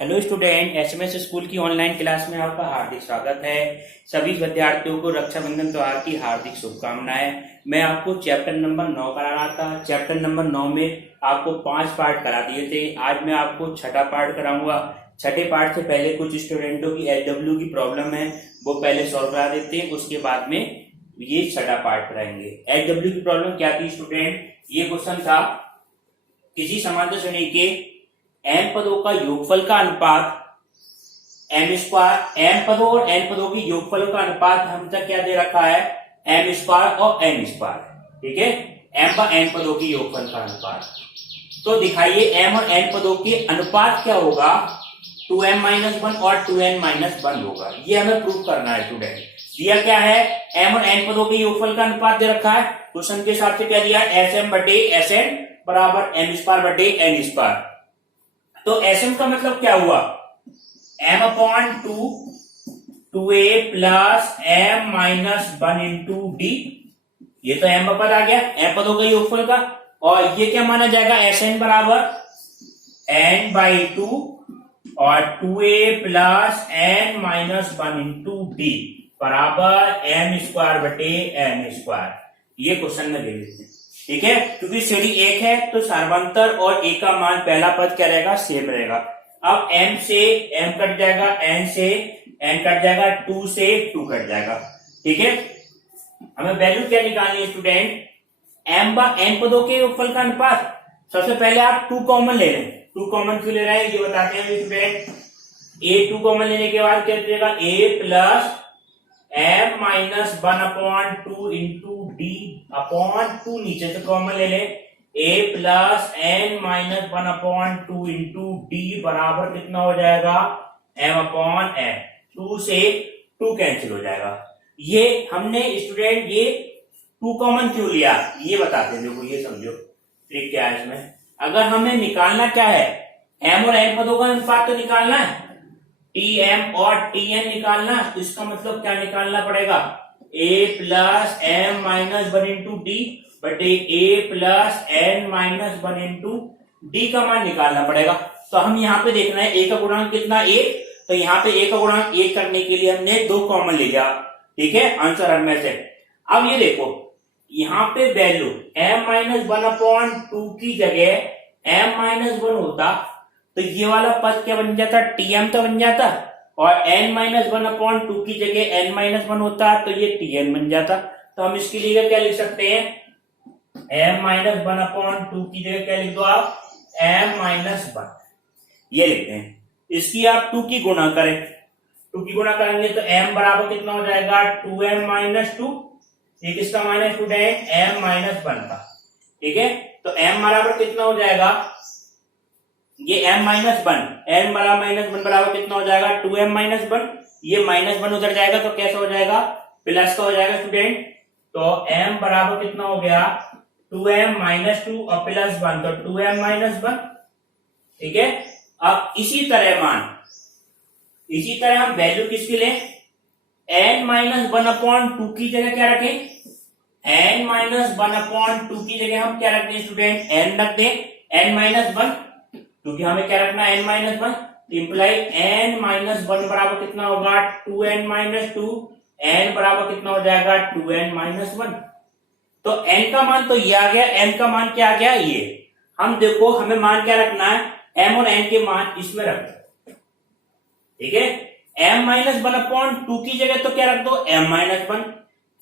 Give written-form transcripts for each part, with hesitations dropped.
Hello student, SMS school की online class में आपका हार्दिक स्वागत है। सभी विद्यार्थियों को रक्षाबंधन त्योहार की हार्दिक शुभकामनाएं। मैं आपको चैप्टर नंबर 9 करा रहा था। चैप्टर नंबर 9 में आपको 5 पार्ट करा दिए थे। आज मैं आपको छठा पार्ट कराऊंगा। छठे पार्ट से पहले कुछ स्टूडेंटों की एचडब्ल्यू की प्रॉब्लम है, वो पहले सॉल्व करा देते हैं, उसके बाद में ये छठा पार्ट कराएंगे। एचडब्ल्यू की प्रॉब्लम क्या थी स्टूडेंट? ये क्वेश्चन था, किसी समांतर श्रेणी के एम पदों का योगफल का अनुपात एम स्क्वायर, एम पदों और एन पदों की योगफल का अनुपात हम तक क्या दे रखा है? एम स्क्वायर और एन स्क्वायर। ठीक है, एम व एन पदों की योगफल का अनुपात। तो दिखाइए एम और एन पदों के अनुपात क्या होगा? 2m-1 और 2n-1 होगा। ये हमें प्रूव करना है स्टूडेंट। दिया क्या है? एम और एन पदों के योगफल का अनुपात दे रखा है। क्वेश्चन के हिसाब से क्या दिया? एसएम बटे एसएन बराबर एम स्क्वायर बटे एन स्क्वायर। तो एसएम का मतलब क्या हुआ? m/2 2a plus m-1 into D. ये तो m पद आ गया, m पदों का योगफल का। और ये क्या माना जाएगा? एसएन बराबर n/2 और 2a plus n-1 into D बराबर m स्क्वायर बटे n स्क्वायर। ये क्वेश्चन में दे देते हैं। ठीक है, क्योंकि श्रेणी एक है तो सार्वंतर और ए का मान पहला पद क्या रहेगा? सेम रहेगा। अब m से m कट जाएगा, n से n कट जाएगा, 2 से 2 कट जाएगा। ठीक है, हमें वैल्यू क्या निकालनी है स्टूडेंट? m व n पदों के योगफल का अनुपात। सबसे पहले आप 2 कॉमन ले लें। 2 कॉमन क्यों ले रहे हैं ये बताते हैं स्टूडेंट। a 2 कॉमन लेने के बाद क्या देगा? a plus m-1/2 into D upon 2, नीचे से कॉमन ले लें, a plus n-1/2 into D बराबर कितना हो जाएगा? m/n। 2 से 2 कैंसिल हो जाएगा। ये हमने स्टूडेंट ये 2 कॉमन क्यों लिया ये बताते हैं। देखो ये समझो ट्रिक क्या है इसमें। अगर हमें निकालना क्या है? m और n पदों का अनुपात तो निकालना है, tm और tn निकालना। तो इसका मतलब क्या निकालना पड़ेगा? a plus m-1 into D बटे a plus n-1 into D का मान निकालना पड़ेगा। तो हम यहाँ पे देखना है a का गुणांक कितना? 1। तो यहाँ पे a का गुणांक 1 करने के लिए हमने 2 कॉमन ले लिया। ठीक है, आंसर हमें से। अब ये देखो, यहाँ पे वैल्यू m-1/2 की जगह m-1 होता तो ये वाला पद क्या बन जाता? tm तो बन जाता। और n-1/2 की जगह n-1 होता तो ये tn बन जाता। तो हम इसके लिए क्या लिख सकते हैं? m-1/2 की जगह क्या लिख दो आप? m-1 ये लिखते हैं। इसकी आप 2 की गुणा करें। 2 की गुणा करेंगे तो m बराबर कितना हो जाएगा? 2m-2। ये किसका मान है स्टूडेंट? m-1 का। ठीक है, तो m बराबर कितना हो जाएगा? ये m-1 n बराबर कितना हो जाएगा? 2m-1। ये -1 उधर जाएगा तो कैसा हो जाएगा? प्लस का हो जाएगा स्टूडेंट। तो m बराबर कितना हो गया? 2m-2 और +1 तो 2m-1। ठीक है, अब इसी तरह हम वैल्यू किसकी लें? n-1/2 की जगह क्या रखें? n-1/2 की जगह हम क्या रखते हैं स्टूडेंट? n रख दें, n-1, क्योंकि हमें क्या रखना है? n-1। इंप्लाई n-1 बराबर कितना होगा? 2n-2। n बराबर कितना हो जाएगा? 2n-1। तो n का मान तो ये आ गया। n का मान क्या आ गया? ये। हम देखो हमें मान क्या रखना है? m और n के मान इसमें रख दो। ठीक है, m-1/2 की जगह तो क्या रख दो? m-1।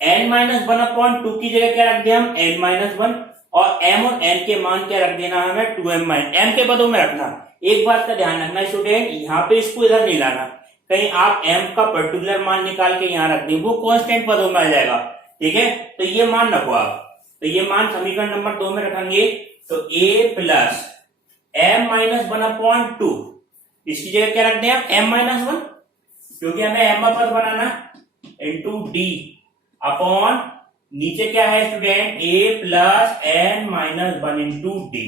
n-1/2 की जगह क्या रख दिया हम? n-1। और m और n के मान क्या रख देना हमें? 2m-। m के पदों में रखना। एक बात का ध्यान रखना स्टूडेंट, यहाँ पे इसको इधर नहीं लाना। कहीं आप m का पर्टिकुलर मान निकाल के यहाँ रख दें, वो कांस्टेंट पदों में आ जाएगा। ठीक है, तो ये मान रखो आप। तो ये मान समीकरण नंबर 2 में रखेंगे तो a प्लस m-1/2 इसकी जगह क्या रख दें आप? m-1, क्योंकि हमें m पद बनाना, इंटू डी अपॉन नीचे क्या है student? a plus n-1 into D.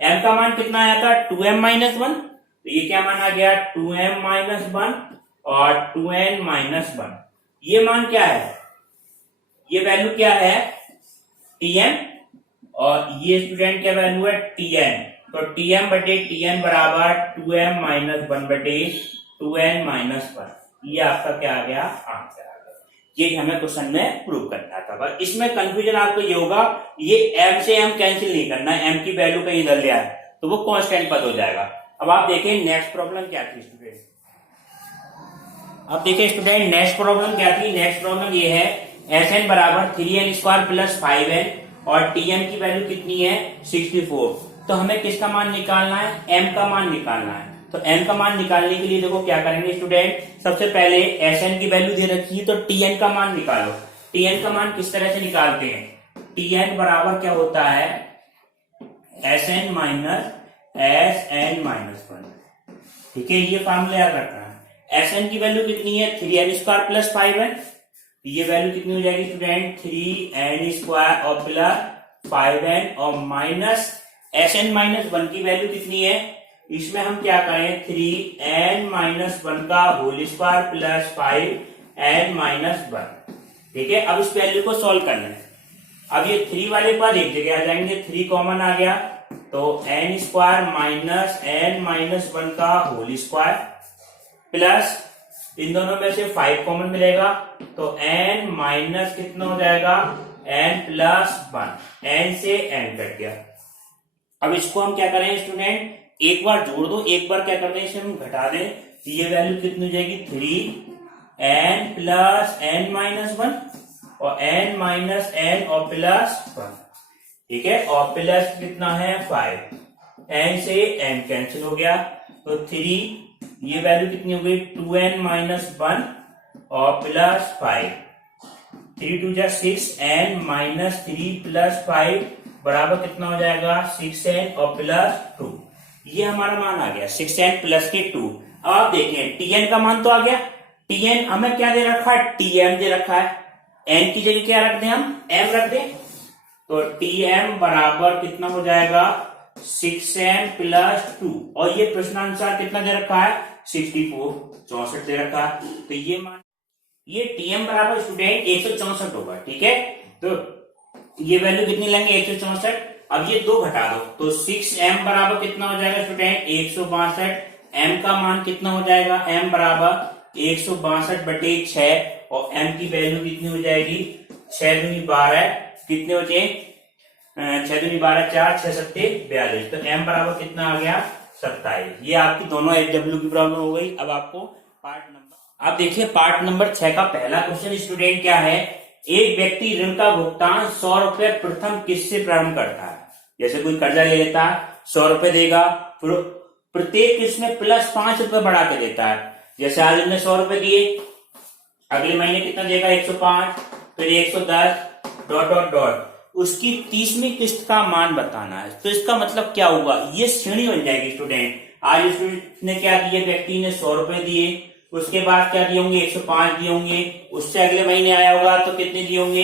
m का मान कितना आया था? 2m-1। तो ये क्या मान आ गया? 2m-1 और 2n-1। ये मान क्या है? ये वैल्यू क्या है? tm। और ये स्टूडेंट क्या वैल्यू है? tn। तो Tm बटे Tn बराबर 2m माइनस 1 बटे 2n माइनस 1। ये आपका क्या आ गया, आंसर आ गया। ये हमें क्वेश्चन में प्रूव करना था। बस इसमें कंफ्यूजन आपको ये होगा, ये m से m कैंसिल नहीं करना है, m की वैल्यू कहीं इधर ले आए तो वो कांस्टेंट पद हो जाएगा। अब आप देखें नेक्स्ट प्रॉब्लम क्या थी स्टूडेंट। अब देखिए स्टूडेंट नेक्स्ट प्रॉब्लम क्या थी। नेक्स्ट प्रॉब्लम ये है Sn बराबर 3n स्क्वायर प्लस 5n और Tn की वैल्यू कितनी है 64। तो हमें किसका मान निकालना है, m का मान निकालना है। तो m का मान निकालने के लिए देखो क्या करेंगे स्टूडेंट, सबसे पहले Sn की वैल्यू दे रखी है तो Tn का मान निकालो। Tn का मान किस तरह से निकालते हैं, Tn बराबर क्या होता है Sn माइनस Sn माइनस 1। ठीक है, ये फार्मूला याद रखना है। Sn की वैल्यू कितनी है 3n स्क्वायर प्लस 5n, ये वैल्यू कितनी हो जाएगी स्टूडेंट 3n स्क्वायर और प्लस 5n और माइनस Sn माइनस 1 की वैल्यू कितनी है, इसमें हम क्या करें 3n माइनस 1 का whole square plus 5n minus 1। ठीक है, अब इस वैल्यू को सॉल्व करना है। अब ये 3 वाले पद एक जगह आ जाएंगे, 3 कॉमन आ गया तो n square minus n minus 1 का होल स्क्वायर प्लस इन दोनों में से 5 कॉमन मिलेगा तो n माइनस कितना हो जाएगा n प्लस 1, n से n कट गया। अब इसको हम क्या करें स्टूडेंट, एक बार जोड़ दो, एक बार क्या करते हैं इसे हम घटा दें तो ये वैल्यू कितनी हो जाएगी 3n प्लस n माइनस 1 और n माइनस n और प्लस 1। ठीक है, और प्लस कितना है 5, n से n कैंसिल हो गया तो 3, ये वैल्यू कितनी हो गई 2n माइनस 1 और प्लस 5, 3 2 जा 6, n माइनस 3 प्लस 5 बराबर कितना हो जाएगा 6n और प्लस 2। ये हमारा मान आ गया 6n प्लस के 2। अब आप देखें Tn का मान तो आ गया, Tn हमें क्या दे रखा है Tm दे रखा है, n की जगह क्या रख दें हम m रख दें तो Tm बराबर कितना हो जाएगा 6n प्लस 2 और ये प्रश्नानुसार कितना दे रखा है 64 दे रखा है। तो ये मान ये Tm बराबर स्टूडेंट 164 होगा। ठीक है, तो ये वैल्यू कितनी लेंगे 164। अब ये 2 घटा दो तो 6m बराबर कितना हो जाएगा स्टूडेंट 162। m का मान कितना हो जाएगा, m बराबर 162 बटे 6 और m की वैल्यू कितनी हो जाएगी 6 दूनी 12, कितने बचे 6 दूनी 12 4 6 सत्ते 42। तो m बराबर कितना आ गया 27। ये आपकी दोनों HW की प्रॉब्लम हो गई। अब आपको पार्ट नंबर, आप देखिए पार्ट नंबर 6 का पहला क्वेश्चन स्टूडेंट क्या है, एक व्यक्ति ऋण का भुगतान 100 रुपए प्रथम किस्त से प्रारंभ करता है। जैसे कोई कर्जा ले लेता है 100 रुपए देगा, फिर प्रत्येक किस्त में प्लस 5 रुपए बढ़ा के देता है। जैसे आज हमने 100 रुपए दिए, अगले महीने कितना देगा 105, फिर 110 डॉट डॉट डॉट, उसकी 30वीं किस्त का मान बताना है। तो इसका मतलब क्या होगा, ये श्रेणी बन जाएगी स्टूडेंट। आज स्टूडेंट ने क्या दिए, व्यक्ति ने 100 रुपए दिए, उसके बाद क्या दिए होंगे 105 दिए होंगे, उससे अगले महीने आया होगा तो कितने दिए होंगे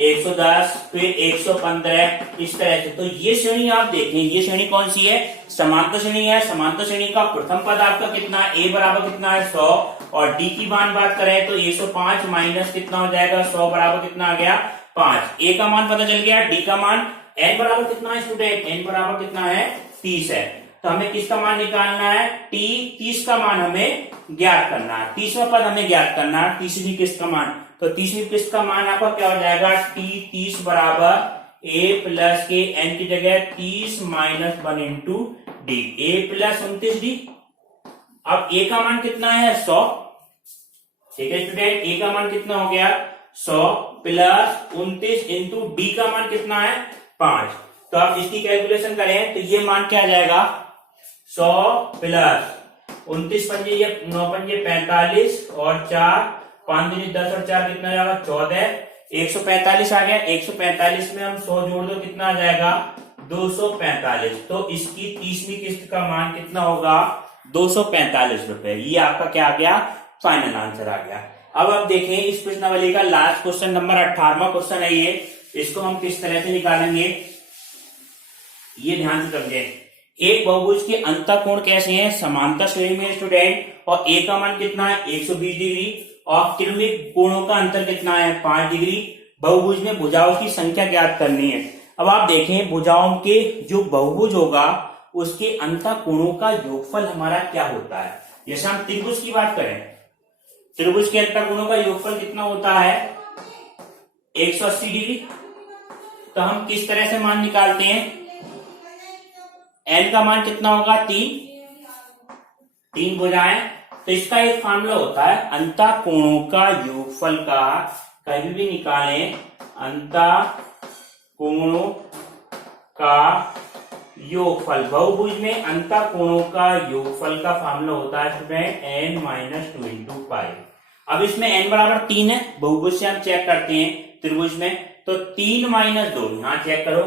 110, फिर 115, इस तरह से। तो ये श्रेणी आप देखें, ये श्रेणी कौन सी है, समांतर श्रेणी है। समांतर श्रेणी का प्रथम पद आपका कितना है, a बराबर कितना है 100 और d की मान बात करें तो 105 माइनस कितना हो जाएगा 100 बराबर कितना आ गया 5। a का मान पता चल गया, d का मान, n बराबर कितना है स्टूडेंट, n बराबर कितना है 30 है। तो हमें किसका मान निकालना है, t 30 का मान हमें ज्ञात करना है, 30वां पद हमें ज्ञात करना है, 30वीं किस्त का मान। तो 30वीं किस्त का मान आपका क्या हो जाएगा t 30 बराबर a प्लस के n की जगह 30 minus 1 into D, a plus 29d। अब a का मान कितना है 100। ठीक है स्टूडेंट, a का मान कितना हो गया 100 प्लस 29 इंटू डी का मान कितना है 5। तो आप इसकी कैलकुलेशन करें तो ये मान क्या आ जाएगा 100 प्लस 29 पंजे 9 पंजे 45 और 4 5 दूनी 10 और 4 कितना जाएगा 14, 145 आ गया। 145 में हम 100 जोड़ दो कितना आ जाएगा 245। तो इसकी 30वीं किस्त का मान कितना होगा 245 रुपए। ये आपका क्या आ गया फाइनल आंसर आ गया। अब आप देखें इस प्रश्नावली का लास्ट क्वेश्चन नंबर 18वां क्वेश्चन है ये, इसको हम किस तरह से निकालेंगे ये ध्यान से समझें। एक बहुभुज के अंतःकोण कैसे हैं, समांतर श्रेणी में स्टूडेंट, और ए का मान कितना है 120 डिग्री और किरणविक कोणों का अंतर कितना है 5 डिग्री। बहुभुज में भुजाओं की संख्या ज्ञात करनी है। अब आप देखें भुजाओं के जो बहुभुज होगा उसके अंतःकोणों का योगफल हमारा क्या होता है। जैसे हम त्रिभुज की बात करें, त्रिभुज के अंतःकोणों का योगफल कितना होता है 180 डिग्री। तो हम किस तरह से मान निकालते हैं, n का मान कितना होगा 3 भुजाएं। तो इसका एक फार्मूला होता है अंतःकोणों का योगफल का, कभी भी निकालें अंतःकोणों का योगफल। बहुभुज में अंतःकोणों का योगफल का फार्मूला होता है स्टूडेंट n-2 इंटू पाई। अब इसमें n बराबर 3 है, बहुभुज से हम चेक करते हैं त्रिभुज में, तो 3 - 2, यहां चेक करो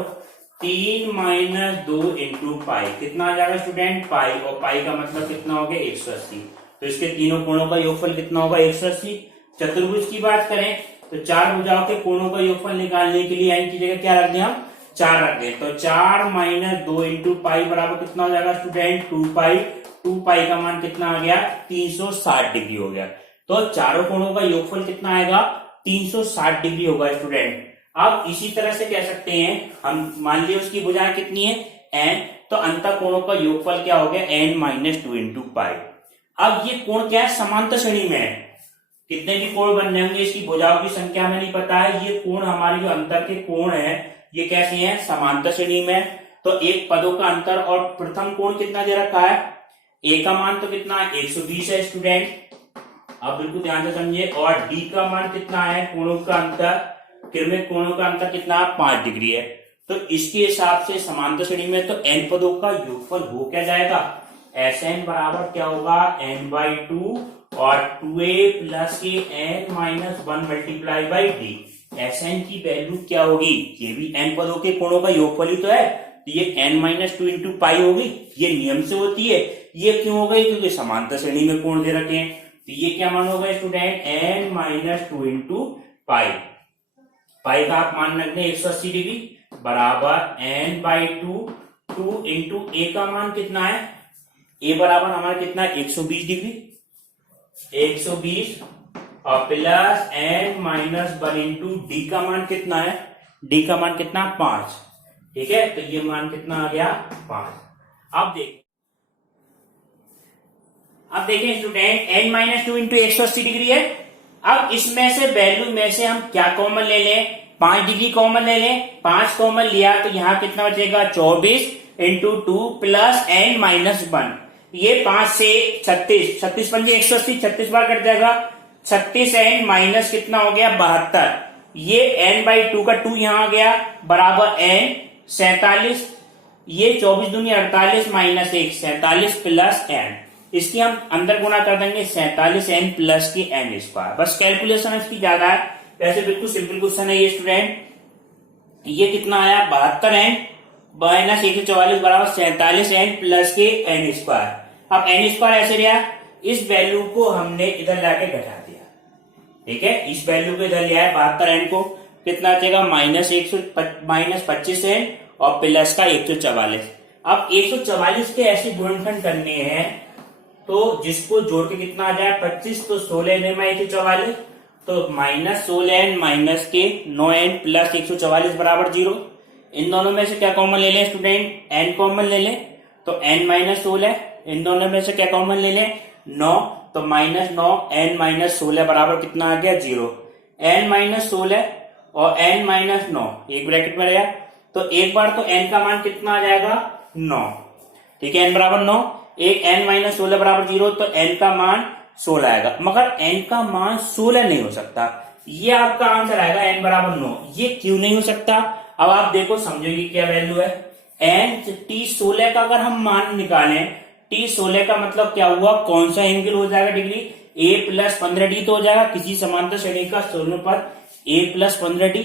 3 - 2 इंटू पाई कितना आ जाएगा स्टूडेंट पाई, और पाई का मतलब कितना हो गया 180। तो इसके तीनों कोणों का योगफल कितना होगा 180। चतुर्भुज की बात करें तो 4 भुजाओं के कोणों का योगफल निकालने के लिए n की जगह क्या रख दें हम 4 रख दें। तो 4 - 2 इंटू पाई बराबर कितना हो जाएगा स्टूडेंट 2 पाई। 2 पाई का मान कितना आ गया 360 डिग्री हो गया। तो चारों कोणों का योगफल कितना आएगा 360 डिग्री होगा स्टूडेंट। अब इसी तरह से कह सकते हैं हम, मान लीजिए उसकी भुजाएं कितनी है n, तो अंतःकोणों का योगफल क्या हो गया n-2 इंटू पाई। अब ये कोण क्या है समांतर श्रेणी में है, कितने भी कोण बन जाएंगे इसकी भुजाओं की संख्या में नहीं पता है। ये कोण हमारे जो अंतर के कोण है ये कैसे हैं समांतर श्रेणी में। तो एक पदों का अंतर और प्रथम कोण कितना दे रखा है, a का मान तो कितना है 120 है स्टूडेंट, अब बिल्कुल ध्यान से समझिए, और d का मान कितना है कोणों का अंतर, किरणिक कोणों का अंतर कितना 5 डिग्री है। तो इसके हिसाब से समांतर श्रेणी में तो n पदों का योगफल हो क्या जाएगा, Sn बराबर क्या होगा n/2 और 2a प्लस के n-1 multiply by D. Sn की वैल्यू क्या होगी, ये भी n पदों के कोणों का योगफल ही तो है, तो ये n-2 इंटू पाई होगी, ये नियम से होती है। ये क्यों हो गई, क्योंकि समांतर श्रेणी में कोण दे रखे हैं। तो ये क्या मान होगा स्टूडेंट n-2 इंटू पाई। पाई का आप मान रख दें 180 डिग्री बराबर n/2, 2 इंटू a का मान कितना है, a बराबर हमारा कितना है 120 डिग्री, 120 और प्लस n-1 इंटू डी का मान कितना है, डी का मान कितना 5, ठीक है। तो ये मान कितना आ गया 5। अब देखें स्टूडेंट n-2 इंटू 180 डिग्री है। अब इसमें से वैल्यू में से हम क्या कॉमन ले लें, 5 डिग्री कॉमन ले लें। 5 कॉमन लिया तो यहाँ कितना बचेगा 24 इंटू 2 प्लस n-1, ये 5 से 36, 36 पंजे 180, 36 बार कट जाएगा, 36 n माइनस कितना हो गया 72, ये n/2 का 2 यहाँ आ गया बराबर n 47, ये 24 दूनी 48 माइनस 1 47 प्लस n, इसकी हम अंदर गुणा कर देंगे 47 n प्लस की n स्क्वायर। बस कैलकुलेशन इसकी ज्यादा है, वैसे बिल्कुल सिंपल क्वेश्चन है ये स्टूडेंट। ये कितना आया 72 n माइनस 144 बराबर 47 n प्लस के n स्क्वायर। अब n स्क्वायर ऐसे रहा, इस वैल्यू को हमने इधर लाके घटा दिया, ठीक है, इस वैल्यू को इधर लिया है 72 n को, कितना बचेगा माइनस 25 n और प्लस का 144। अब 144 के ऐसे गुणनखंड करने हैं तो जिसको जोड़ के कितना आ जाए 25, तो 16 n में 144, तो माइनस 16 n माइनस के 9 n प्लस 144 बराबर 0। इन दोनों में से क्या कॉमन ले लें स्टूडेंट, n कॉमन ले लें, तो n-16, इन दोनों में से क्या कॉमन ले लें 9, तो -9 n-16 बराबर कितना आ गया 0। n-16 और n-9 एक ब्रैकेट में रहेगा, तो एक बार तो n का मान कितना आ जाएगा 9, ठीक है, n बराबर 9, एक n-16 बराबर 0, तो n का मान 16 आएगा, मगर n का मान 16 नहीं हो सकता। ये आपका आंसर आएगा n बराबर 9। ये क्यों नहीं हो सकता, अब आप देखो समझोगे क्या वैल्यू है। t16 का अगर हम मान निकालें, t16 का मतलब क्या हुआ, कौन सा एंगल हो जाएगा डिग्री, a प्लस 15d तो हो जाएगा, किसी समांतर श्रेणी का सोने पर a प्लस 15d।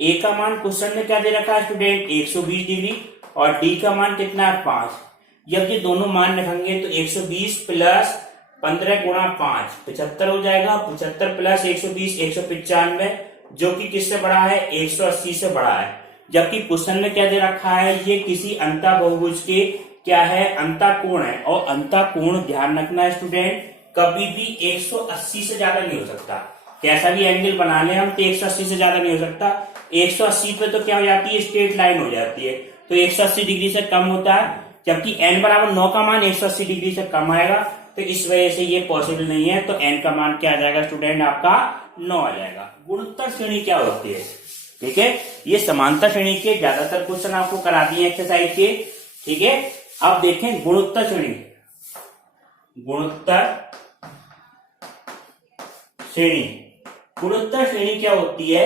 a का मान क्वेश्चन में क्या दे रखा है स्टूडेंट 120 डिग्री और d का मान कितना है 5। जब ये दोनों मान रखेंगे तो 120 प्लस 15 गुणा 5 75 हो जाएगा, 75 प्लस 120 195, जो कि किससे बड़ा है 180 से बड़ा है। जबकि क्वेश्चन में क्या दे रखा है, ये किसी अंतः बहुभुज के क्या है अंतःकोण है, और अंतःकोण ध्यान रखना है स्टूडेंट कभी भी 180 से ज्यादा नहीं हो सकता। कैसा भी एंगल बना ले हम तो 180 से ज्यादा नहीं हो सकता। 180 पे तो क्या हो जाती है स्ट्रेट लाइन हो जाती है, तो 180 डिग्री से कम होता है जबकि n बराबर 9 का मान 180 डिग्री से कम आएगा, तो इस वजह से ये पॉसिबल नहीं है। तो n का मान क्या आ जाएगा स्टूडेंट, आपका 9 आ जाएगा। गुणोत्तर श्रेणी क्या होती है, ठीक है, ये समांतर श्रेणी के ज्यादातर क्वेश्चन आपको करा दिए एक्सरसाइज के, ठीक है। अब देखें गुणोत्तर श्रेणी, गुणोत्तर श्रेणी, गुणोत्तर श्रेणी क्या होती है,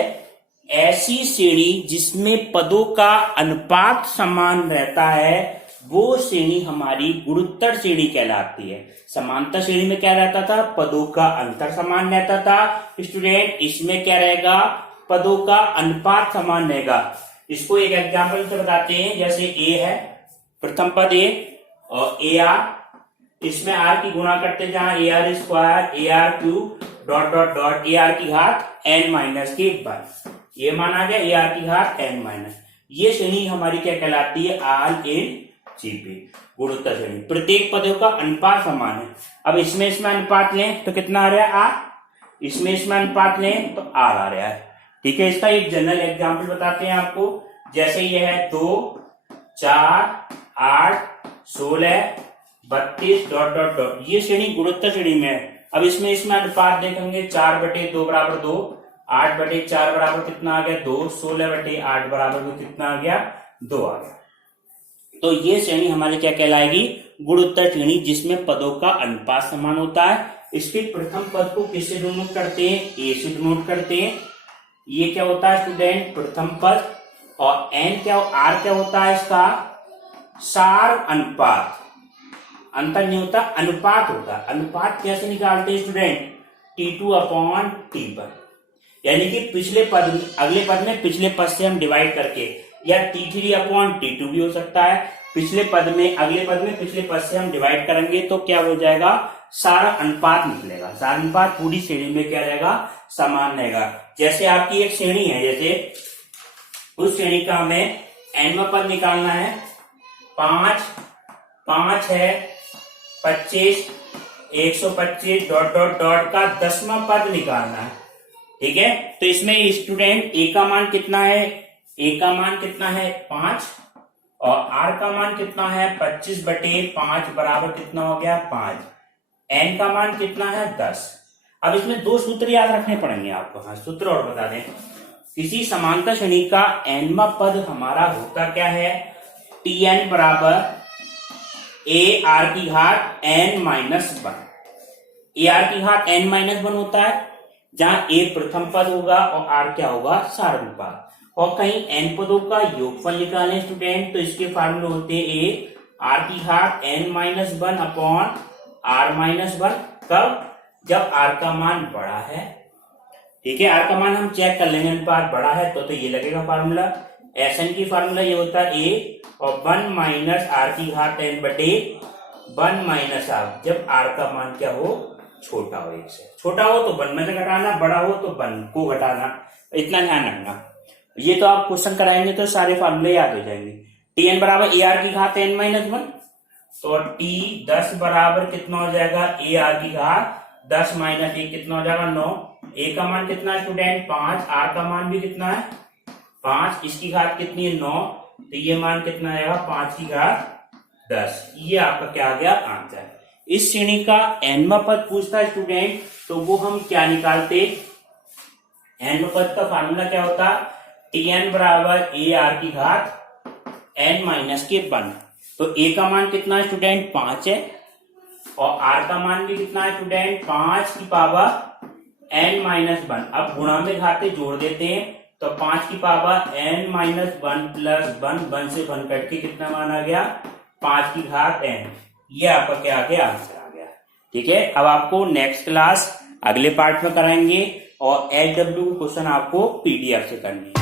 ऐसी श्रेणी जिसमें पदों का अनुपात समान रहता है, वो श्रेणी हमारी गुणोत्तर श्रेणी कहलाती है। समांतर श्रेणी में क्या रहता था, पदों का अंतर समान रहता था स्टूडेंट, इसमें क्या रहेगा, पदों का अनुपात समान रहेगा। इसको एक एग्जांपल से बताते हैं, जैसे ए है, प्रथम पद ए और ए आर, इसमें आर की गुणा करते जहां A R square A R cube dot dot dot A R की घात एन माइनस के 1, ये मान आ गया ए आर की घात एन माइनस। ये श्रेणी हमारी क्या कहलाती है, आर एन जीपी, गुणोत्तर श्रेणी। प्रत्येक पदों का अनुपात समान है। अब इसमें अनुपात लें तो कितना आ रहा है, आर, इसमें अनुपात लें तो आर आ रहा है, ठीक है। इसका एक जनरल एग्जाम्पल बताते हैं आपको, जैसे ये है 2, 4, 8, 16, 32 डॉट डॉट डॉट, ये श्रेणी गुणोत्तर श्रेणी में है। अब इसमें अनुपात देखेंगे, 4/2 बराबर 2, 8/4 बराबर कितना आ गया 2, 16/8 बराबर कितना आ गया 2 आ गया। तो ये श्रेणी हमारी क्या कहलाएगी, गुणोत्तर श्रेणी, जिसमें पदों का अनुपात समान होता है। इसके प्रथम पद को किससे डिनोट करते हैं, ए से डिनोट करते हैं। ये क्या होता है स्टूडेंट, प्रथम पद, और एन क्या, आर क्या होता है इसका, सार अनुपात, अंतर नहीं होता, अनुपात होता है। अनुपात कैसे निकालते हैं स्टूडेंट, T2/T1, यानी कि पिछले पद, अगले पद में पिछले पद से हम डिवाइड करके, या T3/T2 भी हो सकता है। पिछले पद में अगले पद में पिछले पद से हम डिवाइड करेंगे तो क्या हो जाएगा, सारा अनुपात निकलेगा। सारा अनुपात पूरी श्रेणी में क्या रहेगा, समान रहेगा। जैसे आपकी एक श्रेणी है, जैसे उस श्रेणी का हमें nवां पद निकालना है, 5 है, 25, 125 डॉट डॉट डॉट का 10वां पद निकालना है, ठीक है। तो इसमें स्टूडेंट ए का मान कितना है, ए का मान कितना है 5, और आर का मान कितना है 25/5 बराबर कितना हो गया 5, एन का मान कितना है 10। अब इसमें 2 सूत्र याद रखने पड़ेंगे आपको। हाँ, सूत्र और बता दें, किसी समांतर श्रेणी का nवां पद हमारा होता क्या है, Tn बराबर ए आर की घात n-1, ए आर की घात n-1 होता है, जहां ए प्रथम पद होगा और आर क्या होगा, सार अनुपात। और कहीं n पदों का योगफल निकालें स्टूडेंट, तो इसके फार्मूले होते हैं ए आर की घात n-1 अपॉन r-1, कब, जब r का मान बड़ा है, ठीक है। r का मान हम चेक कर लेंगे, अनुपात बड़ा है तो ये लगेगा फार्मूला। Sn की फार्मूला ये होता है a और 1 माइनस आर की घात n/1 माइनस r, जब r का मान क्या हो, छोटा हो, 1 से छोटा हो तो 1 में से घटाना, बड़ा हो तो 1 को घटाना, इतना ध्यान रखना। ये तो आप क्वेश्चन कराएंगे तो सारे फार्मूले याद हो जाएंगे। Tn बराबर ए आर की घात n-1, तो T10 बराबर कितना हो जाएगा, ए आर की घात 10 माइनस 1 कितना हो जाएगा 9। ए का मान कितना है स्टूडेंट 5, आर का मान भी कितना है 5, इसकी घात कितनी है 9, तो ये मान कितना आएगा 5 की घात 10। ये आपका क्या आ गया आंसर। इस श्रेणी का nवां पद पूछता है स्टूडेंट, तो वो हम क्या निकालते, nवां पद का फार्मूला क्या होता, Tn बराबर ए आर की घात n-1। तो ए का मान कितना है स्टूडेंट 5 है, और आर का मान भी कितना है स्टूडेंट 5 की पावर n-1। अब गुणा में घाते जोड़ देते हैं, तो 5 की पावर n-1 प्लस 1 से 1 कट के कितना मान आ गया 5 की घात n। ये आपका क्या आ गया, आंसर आ गया, ठीक है। अब आपको नेक्स्ट क्लास अगले पार्ट में कराएंगे, और HW क्वेश्चन आपको PDF से करनी है।